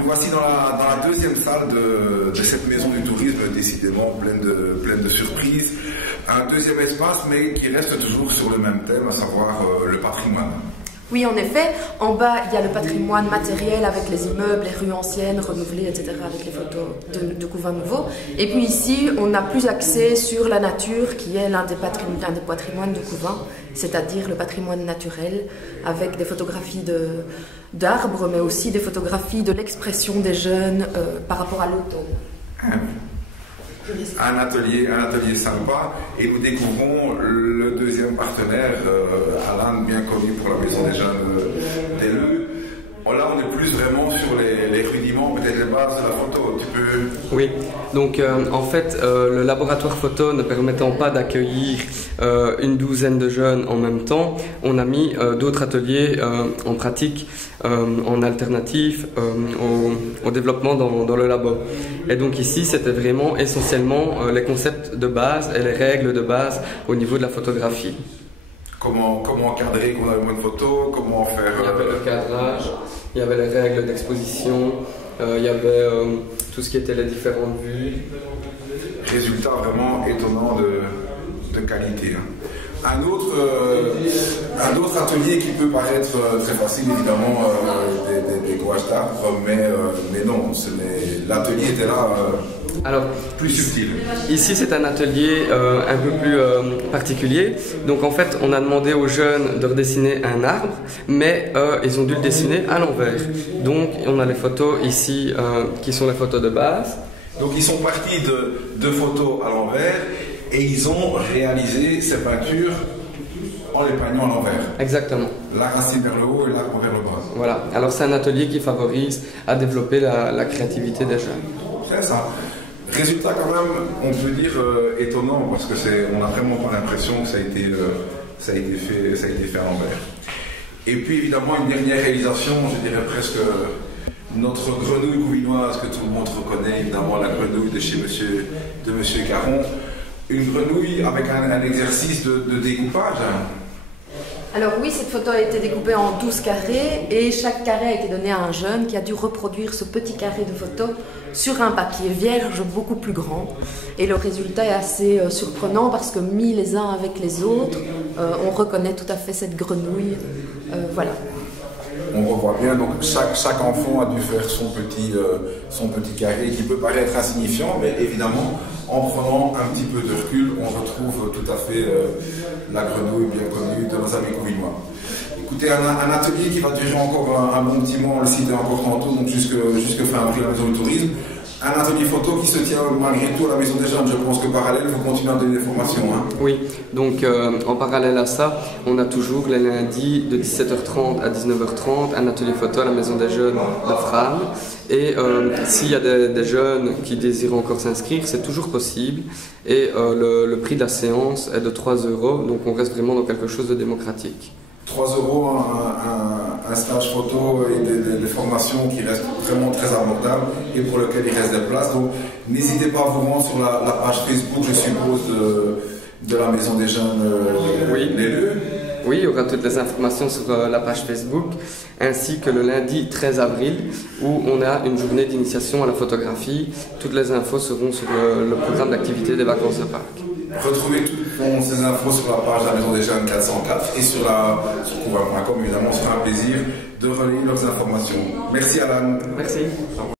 Nous voici dans la deuxième salle de cette maison du tourisme, décidément pleine de surprises. Un deuxième espace, mais qui reste toujours sur le même thème, à savoir le patrimoine. Oui, en effet, en bas, il y a le patrimoine matériel avec les immeubles, les rues anciennes, renouvelées, etc., avec les photos de Couvent Nouveau. Et puis ici, on a plus axé sur la nature, qui est l'un des patrimoines de Couvent, c'est-à-dire le patrimoine naturel, avec des photographies d'arbres, mais aussi des photographies de l'expression des jeunes par rapport à l'automne. Un atelier sympa, et nous découvrons le deuxième partenaire, Alain, bien connu pour la Maison des Jeunes d'Elleux. Là, on est plus vraiment sur les rudiments, peut-être les bases de la photo. Tu peux... Oui, donc en fait, le laboratoire photo ne permettant pas d'accueillir une douzaine de jeunes en même temps, on a mis d'autres ateliers en pratique, en alternatif, au développement dans le labo. Et donc ici, c'était vraiment essentiellement les concepts de base et les règles de base au niveau de la photographie. Comment encadrer qu'on a une bonne photo, comment faire... Il y avait le cadrage, il y avait les règles d'exposition, il y avait tout ce qui était les différentes vues. Résultat vraiment étonnant de qualité. Un autre atelier qui peut paraître très facile, évidemment, des gouaches d'arbres, mais non, l'atelier était là alors, plus subtil. Ici, c'est un atelier un peu plus particulier. Donc, en fait, on a demandé aux jeunes de redessiner un arbre, mais ils ont dû le dessiner à l'envers. Donc, on a les photos ici qui sont les photos de base. Donc, ils sont partis de photos à l'envers et ils ont réalisé ces peintures en les peignant à l'envers. Exactement. La racine vers le haut et l'arbre vers le bas. Voilà. Alors, c'est un atelier qui favorise à développer la créativité des jeunes. C'est ça. Résultat quand même, on peut dire étonnant, parce que on n'a vraiment pas l'impression que ça a été fait à l'envers. Et puis évidemment une dernière réalisation, je dirais presque notre grenouille couvinoise que tout le monde reconnaît, évidemment la grenouille de chez Monsieur Caron. Une grenouille avec un exercice de découpage. Alors oui, cette photo a été découpée en 12 carrés et chaque carré a été donné à un jeune qui a dû reproduire ce petit carré de photo sur un papier vierge beaucoup plus grand. Et le résultat est assez surprenant parce que mis les uns avec les autres, on reconnaît tout à fait cette grenouille. Voilà. On revoit bien, donc chaque enfant a dû faire son petit carré qui peut paraître insignifiant, mais évidemment, en prenant un petit peu de recul, on retrouve tout à fait la grenouille bien connue de nos amis couvinois. Écoutez, un atelier qui va durer encore un bon petit mois, on le citait encore tantôt, donc jusque fin avril à la Maison du Tourisme. Un atelier photo qui se tient malgré tout à la Maison des Jeunes. Je pense que parallèle, vous continuez à donner des formations. Hein. Oui, donc en parallèle à ça, on a toujours les lundis de 17h30 à 19h30 un atelier photo à la Maison des Jeunes de Frame. Et s'il y a des jeunes qui désirent encore s'inscrire, c'est toujours possible. Et le prix de la séance est de 3 €, donc on reste vraiment dans quelque chose de démocratique. 3 € un stage photo et des formations qui restent vraiment très abordables et pour lesquelles il reste des places. Donc n'hésitez pas à vous rendre sur la page Facebook, je suppose, de la Maison des Jeunes d'Elleux. Oui, il y aura toutes les informations sur la page Facebook, ainsi que le lundi 13 avril, où on a une journée d'initiation à la photographie. Toutes les infos seront sur le programme d'activité des vacances de Pâques. Retrouvez toutes ces infos sur la page de la Maison des Jeunes 404 et sur couvent.com. Évidemment, ce sera un plaisir de relayer leurs informations. Merci Alan. Merci.